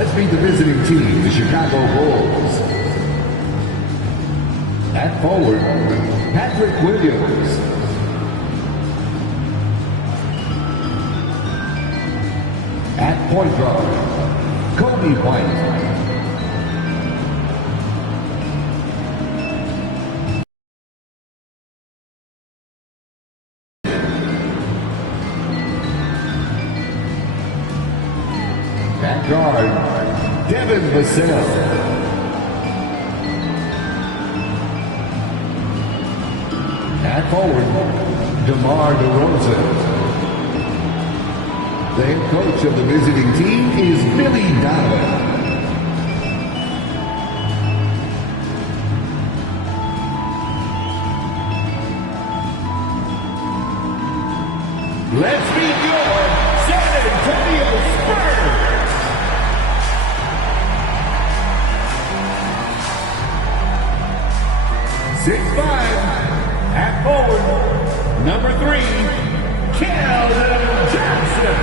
Let's meet the visiting team, the Chicago Bulls. At forward, Patrick Williams. At point guard, Kobe White. At guard, Devin Vassell. At forward, DeMar DeRozan. The head coach of the visiting team is Billy Donovan. Let's meet your San Antonio Spurs. At forward, number 3, Keldon Johnson.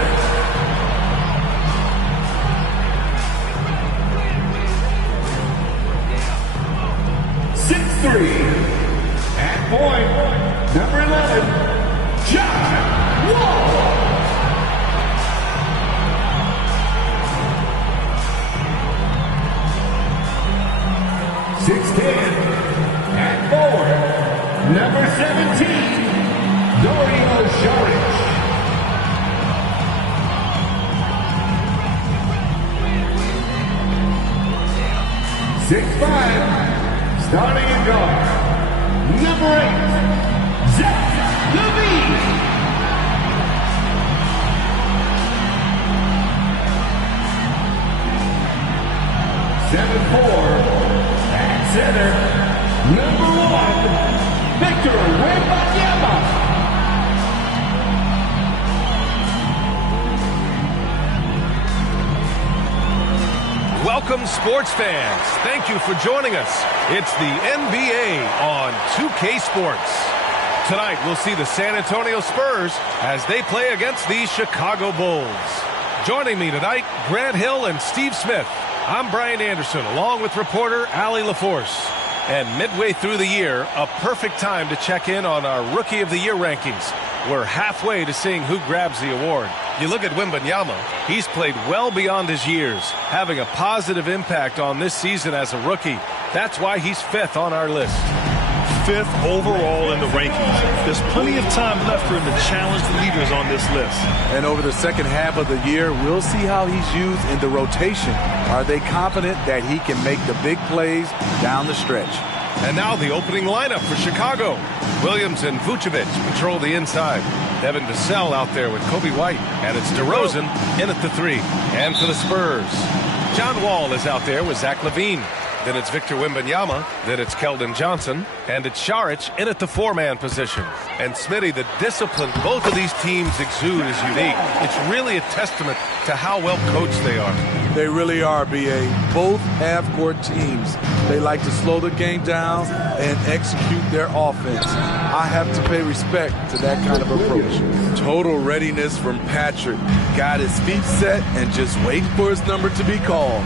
6'3", at point, number 11, John Wall. 6'10", at forward, number 17, Dario Saric. 6'5", starting at guard, number 8, Zach LaVine. 7'4", at center, number 1, Victor Wembanyama. Welcome, sports fans. Thank you for joining us. It's the NBA on 2K Sports. Tonight, we'll see the San Antonio Spurs as they play against the Chicago Bulls. Joining me tonight, Grant Hill and Steve Smith. I'm Brian Anderson, along with reporter Allie LaForce. And midway through the year, a perfect time to check in on our Rookie of the Year rankings. We're halfway to seeing who grabs the award. You look at Wembanyama, he's played well beyond his years, having a positive impact on this season as a rookie. That's why he's 5th on our list. 5th overall in the rankings. There's plenty of time left for him to challenge the leaders on this list. And over the second half of the year, we'll see how he's used in the rotation. Are they confident that he can make the big plays down the stretch? And now the opening lineup for Chicago. Williams and Vucevic patrol the inside. Devin Vassell out there with Kobe White. And it's DeRozan in at the 3. And for the Spurs, John Wall is out there with Zach LaVine. Then it's Victor Wembanyama. Then it's Keldon Johnson. And it's Saric in at the 4-man position. And Smitty, the discipline both of these teams exude is unique. It's really a testament to how well coached they are. They really are, B.A. Both half-court teams. They like to slow the game down and execute their offense. I have to pay respect to that kind of approach. Total readiness from Patrick. Got his feet set and just waiting for his number to be called.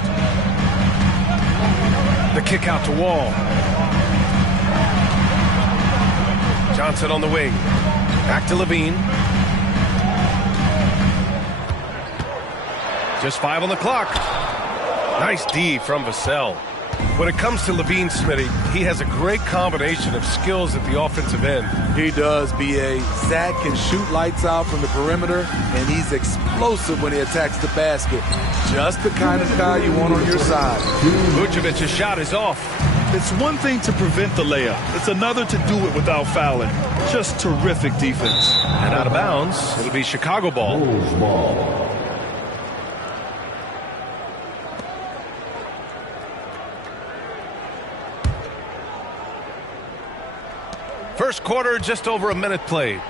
The kick out to Wall. Johnson on the wing. Back to LaVine. Just 5 on the clock. Nice D from Vassell. When it comes to LaVine, Smitty, he has a great combination of skills at the offensive end. He does, B.A. Zach can shoot lights out from the perimeter, and he's explosive when he attacks the basket. Just the kind of guy you want on your side. Vucevic's shot is off. It's one thing to prevent the layup. It's another to do it without fouling. Just terrific defense. And out of bounds, it'll be Chicago ball. Bulls ball. First quarter, just over a minute played.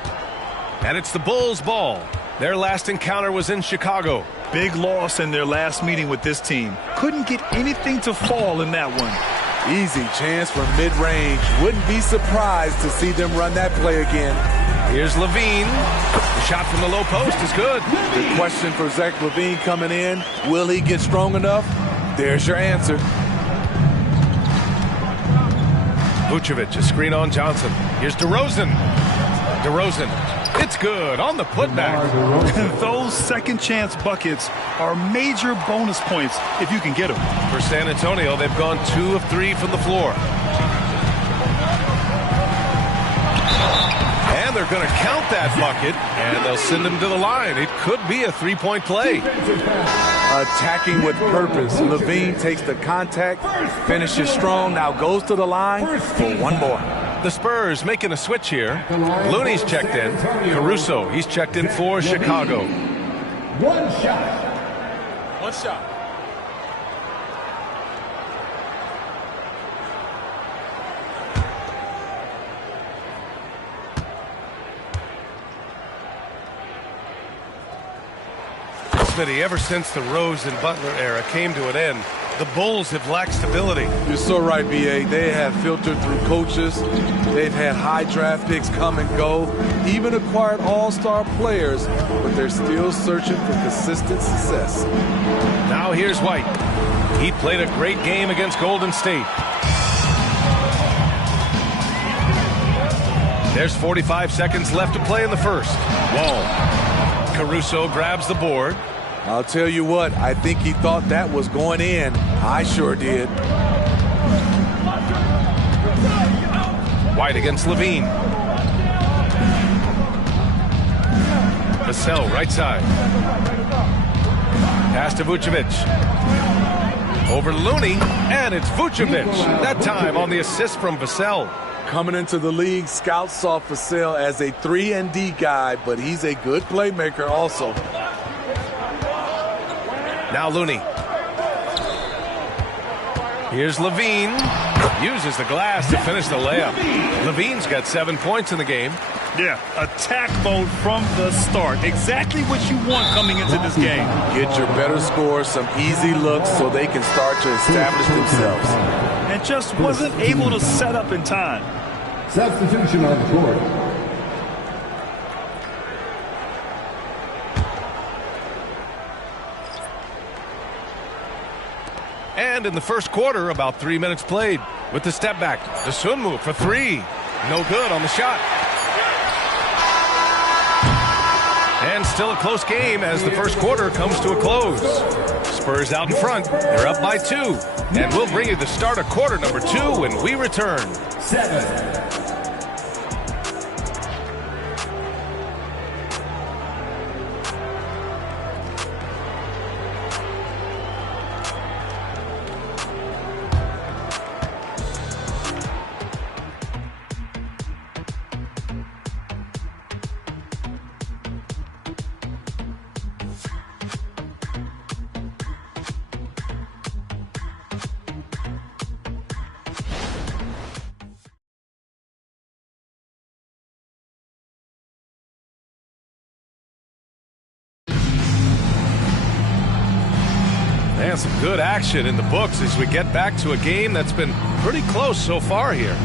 And it's the Bulls' ball. Their last encounter was in Chicago. Big loss in their last meeting with this team. Couldn't get anything to fall in that one. Easy chance from mid-range. Wouldn't be surprised to see them run that play again. Here's LaVine. Shot from the low post is good. The question for Zach LaVine coming in, will he get strong enough? There's your answer. Vucevic, a screen on Johnson. Here's DeRozan. DeRozan, it's good on the putback. Those second chance buckets are major bonus points if you can get them. For San Antonio, they've gone 2 of 3 from the floor. And they're going to count that bucket, and they'll send him to the line. It could be a three-point play. Attacking with purpose. LaVine takes the contact, finishes strong, now goes to the line for one more. The Spurs making a switch here. Looney's checked in. Caruso, he's checked in for Chicago. One shot. Smitty, ever since the Rose and Butler era came to an end, the Bulls have lacked stability. You're so right, B.A. They have filtered through coaches. They've had high draft picks come and go, even acquired all-star players, but they're still searching for consistent success. Now here's White. He played a great game against Golden State. There's 45 seconds left to play in the first. Wall. Caruso grabs the board. I'll tell you what, I think he thought that was going in. I sure did. White against LaVine. Vassell, right side. Pass to Vucevic. Over Looney, and it's Vucevic. That time on the assist from Vassell. Coming into the league, scouts saw Vassell as a 3-and-D guy, but he's a good playmaker also. Now Looney. Here's LaVine. Uses the glass to finish the layup. LaVine's got 7 points in the game. Yeah, attack mode from the start. Exactly what you want coming into this game. Get your better scores, some easy looks so they can start to establish themselves. And just wasn't able to set up in time. Substitution on the court. And in the first quarter, about 3 minutes played. With the step back, the swim move for 3. No good on the shot. And still a close game as the first quarter comes to a close. Spurs out in front. They're up by 2. And we'll bring you the start of quarter number 2 when we return. 7. And some good action in the books as we get back to a game that's been pretty close so far here.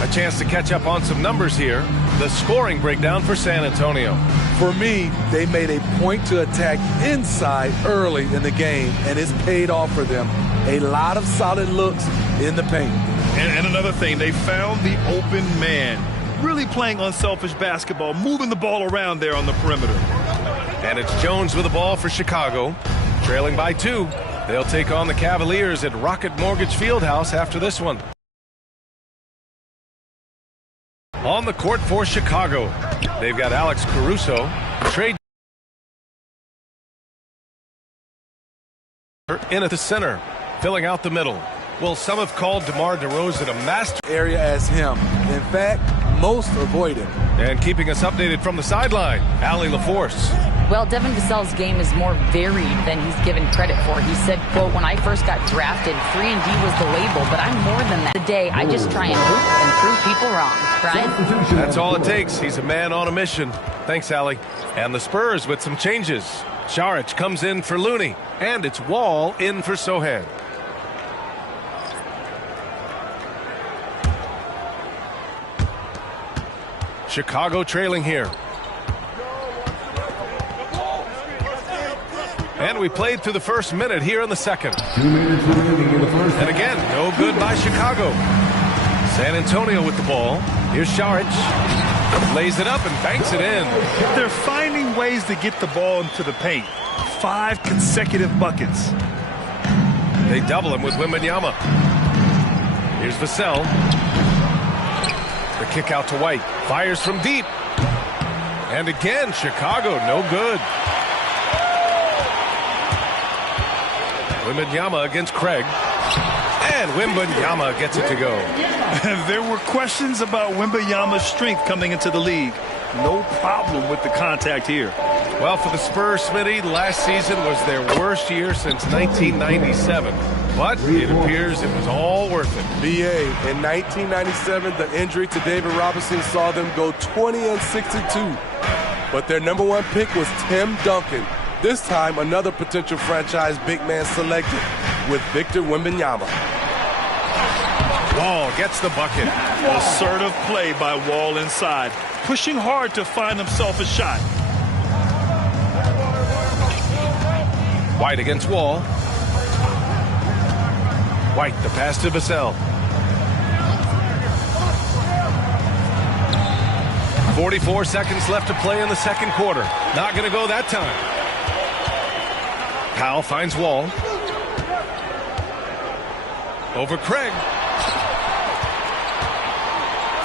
A chance to catch up on some numbers here. The scoring breakdown for San Antonio. For me, they made a point to attack inside early in the game, and it's paid off for them. A lot of solid looks in the paint. And another thing, they found the open man. Really playing unselfish basketball, moving the ball around there on the perimeter. And it's Jones with the ball for Chicago. Trailing by 2. They'll take on the Cavaliers at Rocket Mortgage Fieldhouse after this one. On the court for Chicago, they've got Alex Caruso. Trade in at the center, filling out the middle. Well, some have called DeMar DeRozan a master Area as him. In fact, most avoid him. And keeping us updated from the sideline, Allie LaForce. Well, Devin Vassell's game is more varied than he's given credit for. He said, quote, when I first got drafted, 3-and-D was the label, but I'm more than that. Today, I just try and hoop and prove people wrong. Brian? That's all it takes. He's a man on a mission. Thanks, Allie. And the Spurs with some changes. Saric comes in for Looney, and it's Wall in for Sohan. Chicago trailing here. And we played through the first minute here in the second. 2 minutes remaining in the first. And again, no good by Chicago. San Antonio with the ball. Here's Šarić. Lays it up and banks it in. They're finding ways to get the ball into the paint. 5 consecutive buckets. They double him with Wembanyama. Here's Vassell. The kick out to White. Fires from deep. And again, Chicago, no good. Wembanyama against Craig. And Wembanyama gets it to go. There were questions about Wembanyama's strength coming into the league. No problem with the contact here. Well, for the Spurs, Smitty, last season was their worst year since 1997. But it appears it was all worth it. BA, in 1997, the injury to David Robinson saw them go 20-62. But their number 1 pick was Tim Duncan. This time, another potential franchise big man selected with Victor Wembanyama. Wall gets the bucket. Assertive play by Wall inside, pushing hard to find himself a shot. White against Wall. White, the pass to Vassell. 44 seconds left to play in the second quarter. Not going to go that time. Powell finds Wall. Over Craig.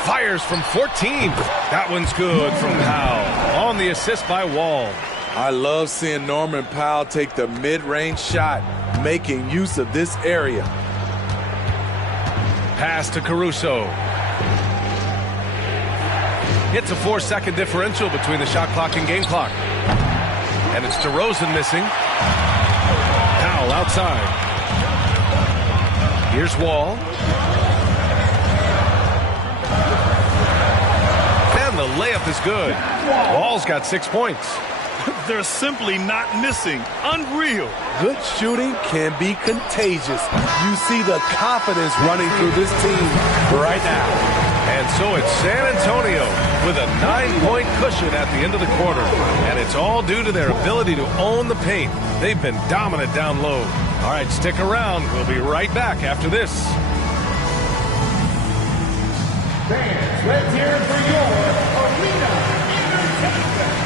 Fires from 14. That one's good from Powell. On the assist by Wall. I love seeing Norman Powell take the mid-range shot, making use of this area. Pass to Caruso. It's a 4-second differential between the shot clock and game clock. And it's DeRozan missing. Powell outside. Here's Wall. And the layup is good. Wall's got 6 points. They're simply not missing. Unreal. Good shooting can be contagious. You see the confidence running through this team right now. And so it's San Antonio with a 9-point cushion at the end of the quarter. And it's all due to their ability to own the paint. They've been dominant down low. All right, stick around. We'll be right back after this. Fans, let's hear it for your arena entertainment.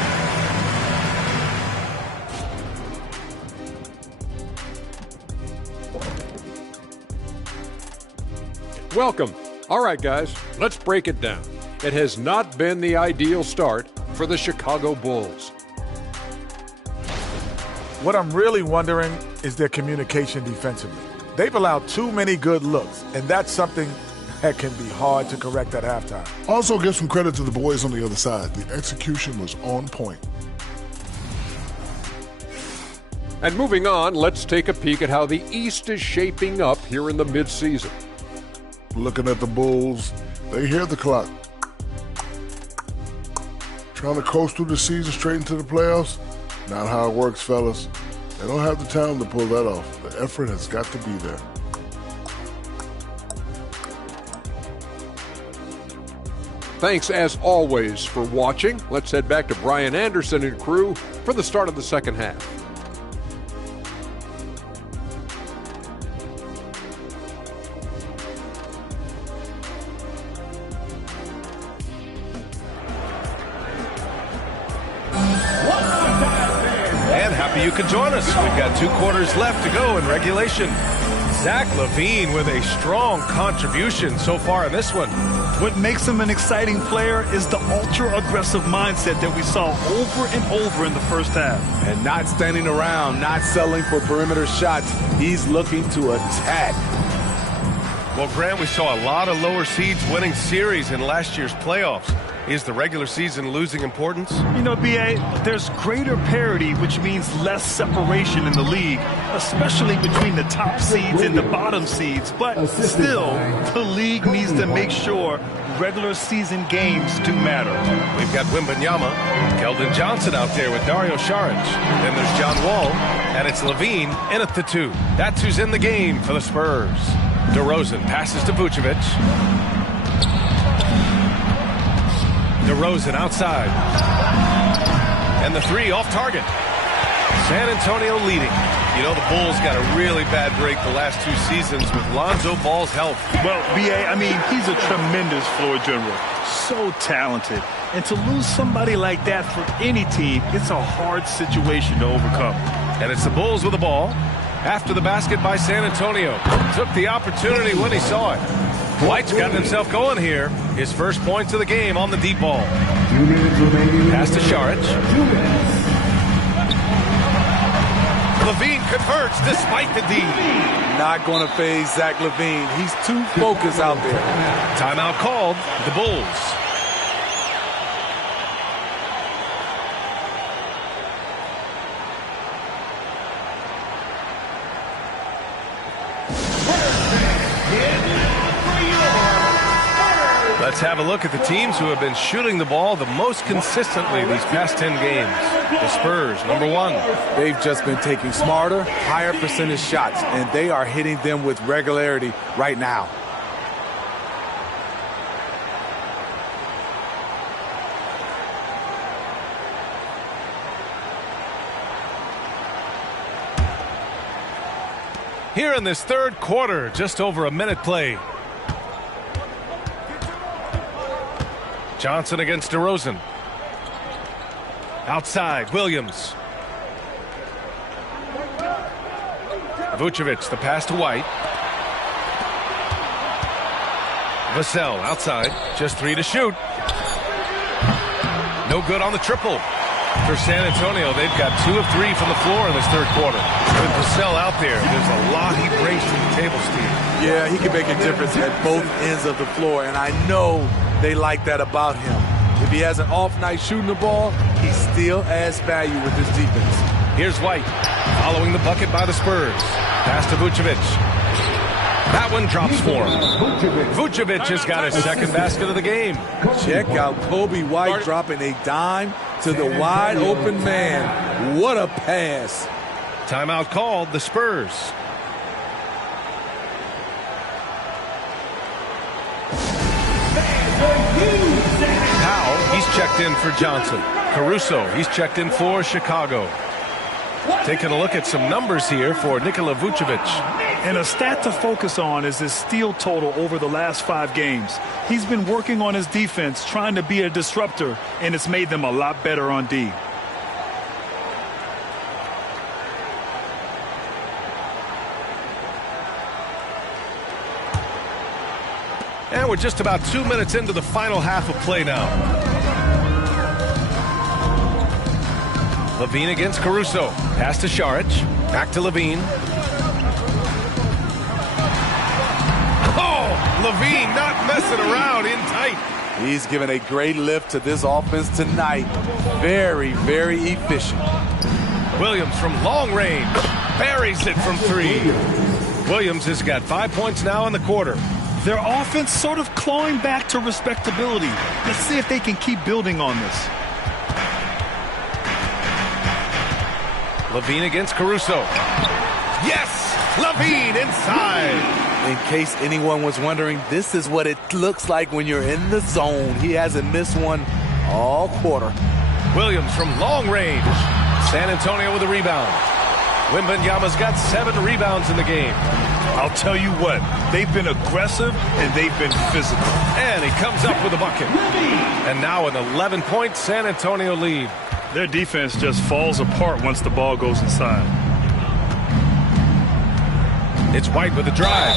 Welcome. All right, guys, let's break it down. It has not been the ideal start for the Chicago Bulls. What I'm really wondering is their communication defensively. They've allowed too many good looks, and that's something that can be hard to correct at halftime. Also, give some credit to the boys on the other side. The execution was on point. And moving on, let's take a peek at how the East is shaping up here in the midseason. Looking at the Bulls, they hear the clock. Trying to coast through the season straight into the playoffs? Not how it works, fellas. They don't have the talent to pull that off. The effort has got to be there. Thanks, as always, for watching. Let's head back to Brian Anderson and crew for the start of the second half. You can join us. We've got 2 quarters left to go in regulation. Zach LaVine with a strong contribution so far in this one. What makes him an exciting player is the ultra-aggressive mindset that we saw over and over in the first half. And not standing around, not settling for perimeter shots. He's looking to attack. Well, Grant, we saw a lot of lower seeds winning series in last year's playoffs. Is the regular season losing importance? You know, B.A., there's greater parity, which means less separation in the league, especially between the top seeds and the bottom seeds. But still, the league needs to make sure regular season games do matter. We've got Wembanyama, Keldon Johnson out there with Dario Šarić. Then there's John Wall, and it's LaVine in at the 2. That's who's in the game for the Spurs. DeRozan passes to Vucevic. DeRozan outside. And the 3 off target. San Antonio leading. You know, the Bulls got a really bad break the last 2 seasons with Lonzo Ball's health. Well, B.A., I mean, he's a tremendous floor general. So talented. And to lose somebody like that for any team, it's a hard situation to overcome. And it's the Bulls with the ball. After the basket by San Antonio. Took the opportunity when he saw it. White's gotten himself going here. His first points of the game on the deep ball. Pass to Šarić. LaVine converts despite the D. Not going to phase Zach LaVine. He's too focused out there. Timeout called. The Bulls. Let's have a look at the teams who have been shooting the ball the most consistently these past 10 games. The Spurs, number 1. They've just been taking smarter, higher percentage shots, and they are hitting them with regularity right now. Here in this third quarter, just over a minute played. Johnson against DeRozan. Outside, Williams. Vucevic, the pass to White. Vassell outside, just 3 to shoot. No good on the triple. For San Antonio, they've got 2 of 3 from the floor in this third quarter. With Vassell out there, there's a lot he brings to the table, Steve. Yeah, he can make a difference at both ends of the floor, and I know they like that about him. If he has an off night shooting the ball, he still adds value with his defense. Here's White, following the bucket by the Spurs. Pass to Vucevic. That one drops for him. Vucevic has got his second basket of the game. Check out Kobe White dropping a dime to the wide open man. What a pass. Timeout called, the Spurs. He's checked in for Johnson. Caruso, he's checked in for Chicago. Taking a look at some numbers here for Nikola Vucevic. And a stat to focus on is his steal total over the last 5 games. He's been working on his defense, trying to be a disruptor, and it's made them a lot better on D. And we're just about 2 minutes into the final half of play now. LaVine against Caruso. Pass to Šarić. Back to LaVine. Oh, LaVine not messing around, in tight. He's given a great lift to this offense tonight. Very, very efficient. Williams from long range. Buries it from 3. Williams has got 5 points now in the quarter. Their offense sort of clawing back to respectability. Let's see if they can keep building on this. LaVine against Caruso. Yes! LaVine inside. In case anyone was wondering, this is what it looks like when you're in the zone. He hasn't missed one all quarter. Williams from long range. San Antonio with a rebound. Wembanyama's got 7 rebounds in the game. I'll tell you what, they've been aggressive and they've been physical. And he comes up with a bucket. And now an 11-point San Antonio lead. Their defense just falls apart once the ball goes inside. It's White with the drive.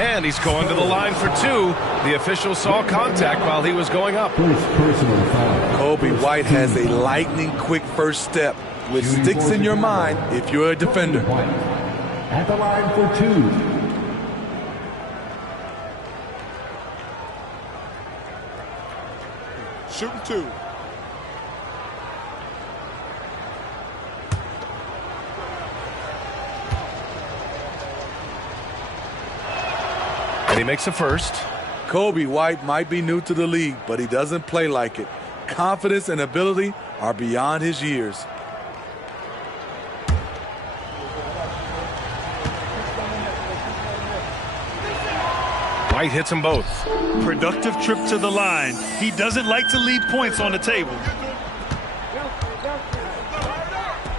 And he's going to the line for 2. The official saw contact while he was going up. Kobe White has a lightning-quick first step, which sticks in your mind if you're a defender. At the line for 2. Shooting 2. And he makes a first. Kobe White might be new to the league, but he doesn't play like it. Confidence and ability are beyond his years. White hits them both. Productive trip to the line. He doesn't like to leave points on the table.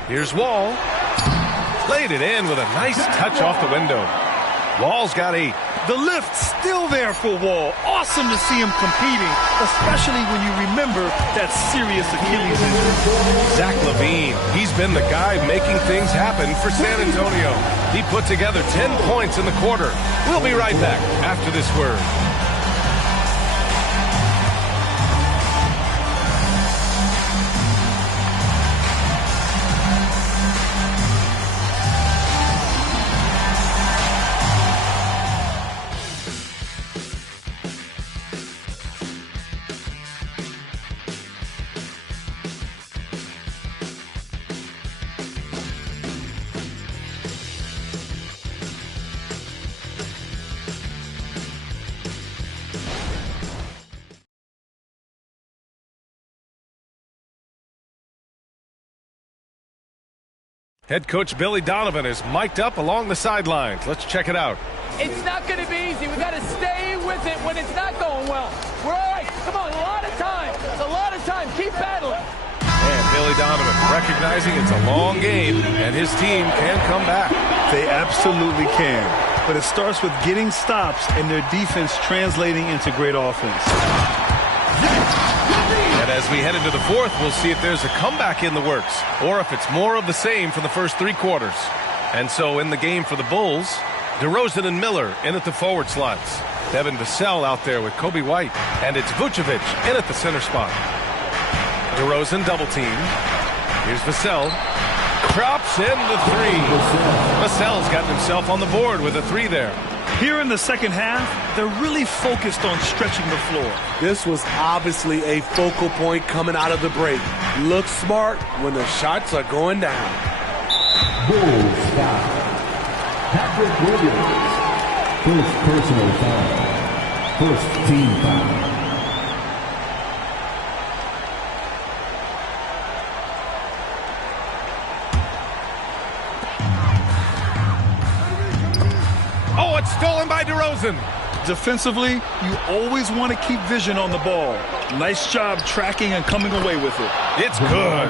Here's Wall. Laid it in with a nice touch off the window. Wall's got 8. The lift still there for Wall. Awesome to see him competing, especially when you remember that serious Achilles injury. Zach LaVine, he's been the guy making things happen for San Antonio. He put together 10 points in the quarter. We'll be right back after this word. Head coach Billy Donovan is mic'd up along the sidelines. Let's check it out. It's not going to be easy. We got to stay with it when it's not going well. We're all right. Come on, a lot of time. A lot of time. Keep battling. And Billy Donovan recognizing it's a long game and his team can come back. They absolutely can. But it starts with getting stops and their defense translating into great offense. And as we head into the fourth, we'll see if there's a comeback in the works or if it's more of the same for the first 3 quarters. And so in the game for the Bulls, DeRozan and Miller in at the forward slots. Devin Vassell out there with Kobe White. And it's Vucevic in at the center spot. DeRozan double team. Here's Vassell. Drops in the 3. Vassell's gotten himself on the board with a 3 there. Here in the second half, they're really focused on stretching the floor. This was obviously a focal point coming out of the break. Look smart when the shots are going down. Bulls foul. Patrick Williams. First personal foul. First team foul. Oh, it's stolen by DeRozan. Defensively, you always want to keep vision on the ball. Nice job tracking and coming away with it. It's good.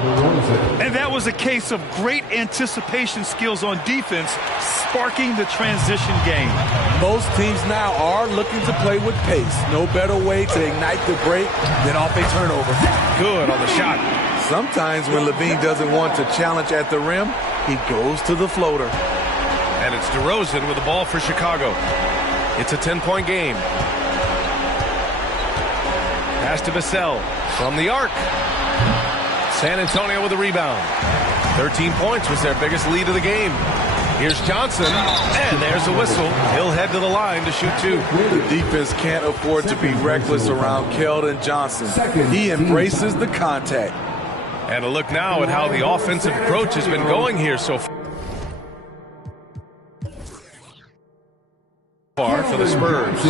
And that was a case of great anticipation skills on defense, sparking the transition game. Most teams now are looking to play with pace. No better way to ignite the break than off a turnover. Good on the shot. Sometimes when LaVine doesn't want to challenge at the rim, he goes to the floater. And it's DeRozan with the ball for Chicago. It's a 10-point game. Pass to Vassell from the arc. San Antonio with a rebound. 13 points was their biggest lead of the game. Here's Johnson, and there's a whistle. He'll head to the line to shoot 2. The defense can't afford to be reckless around Keldon Johnson. He embraces the contact. And a look now at how the offensive approach has been going here so far for the Spurs.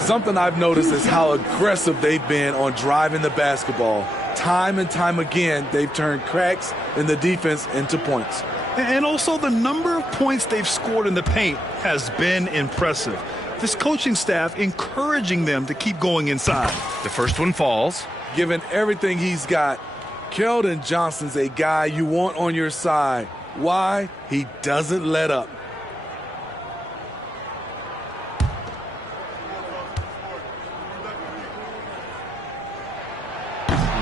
Something I've noticed is how aggressive they've been on driving the basketball. Time and time again, they've turned cracks in the defense into points. And also the number of points they've scored in the paint has been impressive. This coaching staff encouraging them to keep going inside. The first one falls. Given everything he's got, Keldon Johnson's a guy you want on your side. Why? He doesn't let up.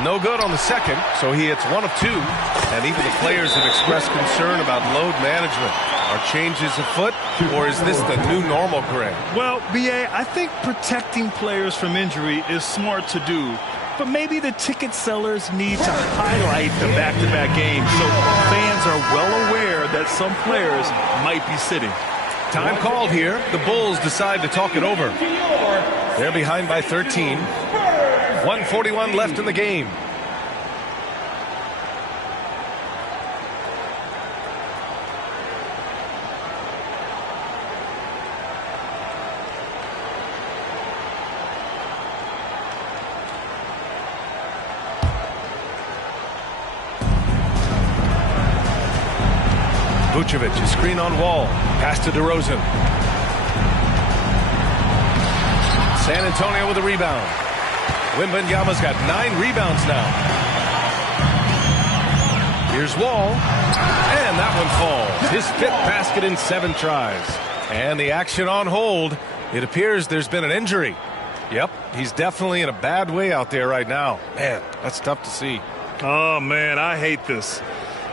No good on the second, so he hits 1 of 2. And even the players have expressed concern about load management. Are changes afoot, or is this the new normal, Greg? Well, B.A., I think protecting players from injury is smart to do. But maybe the ticket sellers need to highlight the back-to-back games so fans are well aware that some players might be sitting. Time called here. The Bulls decide to talk it over. They're behind by 13. 1:41 left in the game. Vucevic, a screen on Wall. Pass to DeRozan. San Antonio with a rebound. Wembanyama's got 9 rebounds now. Here's Wall. And that one falls. His 5th basket in 7 tries. And the action on hold. It appears there's been an injury. Yep, he's definitely in a bad way out there right now. Man, that's tough to see. Oh, man, I hate this.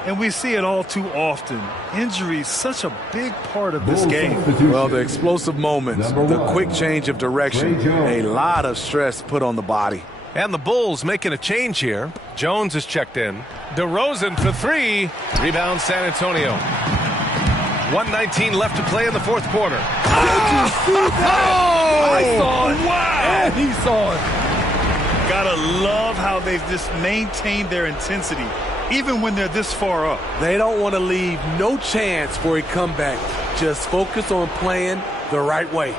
And we see it all too often. Injury is such a big part of this game. Well, the explosive moments, the quick change of direction, a lot of stress put on the body. And the Bulls making a change here. Jones is checked in. DeRozan for 3. Rebound San Antonio. 1:19 left to play in the 4th quarter. I saw it. Wow. And he saw it. Gotta love how they've just maintained their intensity, even when they're this far up. They don't want to leave no chance for a comeback. Just focus on playing the right way.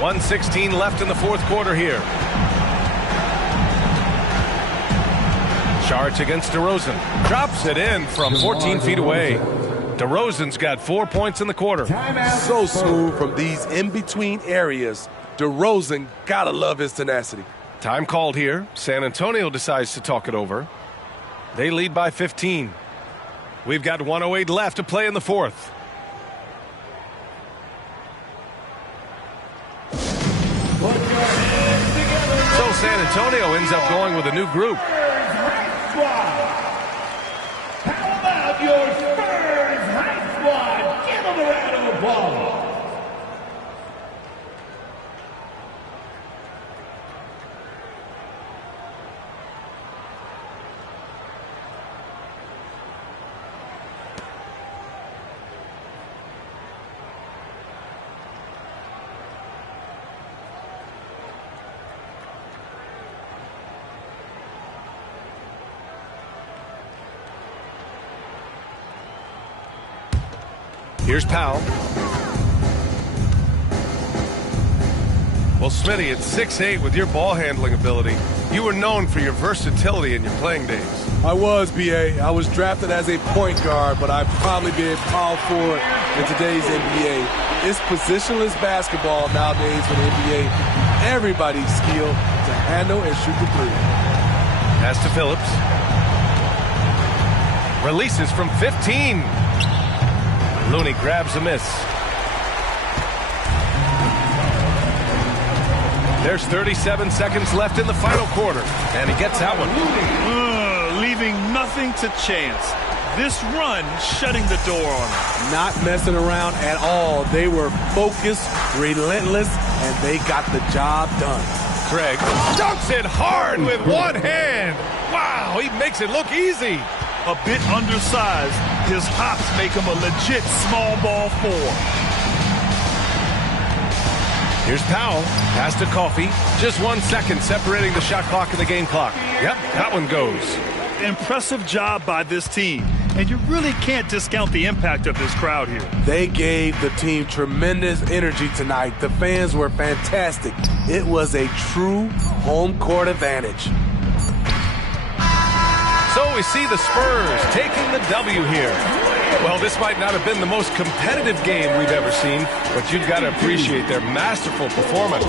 1:16 left in the 4th quarter here. Charge against DeRozan. Drops it in from 14 feet away. DeRozan's got 4 points in the quarter. So smooth from these in-between areas. DeRozan gotta love his tenacity. Time called here. San Antonio decides to talk it over. They lead by 15. We've got 1:08 left to play in the 4th. So San Antonio ends up going with a new group. How about your Spurs High Squad? Give them a round of applause. Here's Powell. Well, Smitty, at 6'8" with your ball handling ability, you were known for your versatility in your playing days. I was, B.A. I was drafted as a point guard, but I'd probably be a power forward in today's NBA. It's positionless basketball nowadays for the NBA. Everybody's skilled to handle and shoot the 3. Pass to Phillips. Releases from 15. Looney grabs a miss. There's 37 seconds left in the final quarter, and he gets that one. Leaving nothing to chance. This run shutting the door on him. Not messing around at all. They were focused, relentless, and they got the job done. Craig dunks it hard with one hand. Wow, he makes it look easy. A bit undersized, his hops make him a legit small ball 4. Here's Powell. Pass to Coffey. Just 1 second separating the shot clock and the game clock. Yep, that one goes. Impressive job by this team. And you really can't discount the impact of this crowd here. They gave the team tremendous energy tonight. The fans were fantastic. It was a true home court advantage. So we see the Spurs taking the W here. Well, this might not have been the most competitive game we've ever seen, but you've got to appreciate their masterful performance.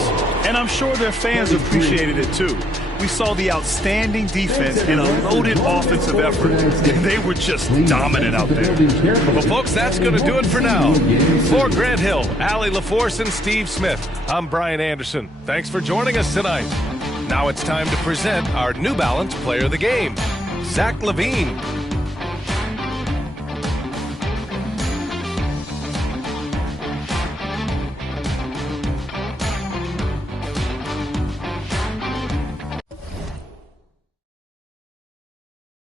And I'm sure their fans appreciated it too. We saw the outstanding defense and a loaded offensive effort. They were just dominant out there. Well, folks, that's going to do it for now. For Grant Hill, Allie LaForce, and Steve Smith, I'm Brian Anderson. Thanks for joining us tonight. Now it's time to present our New Balance Player of the Game, Zach LaVine.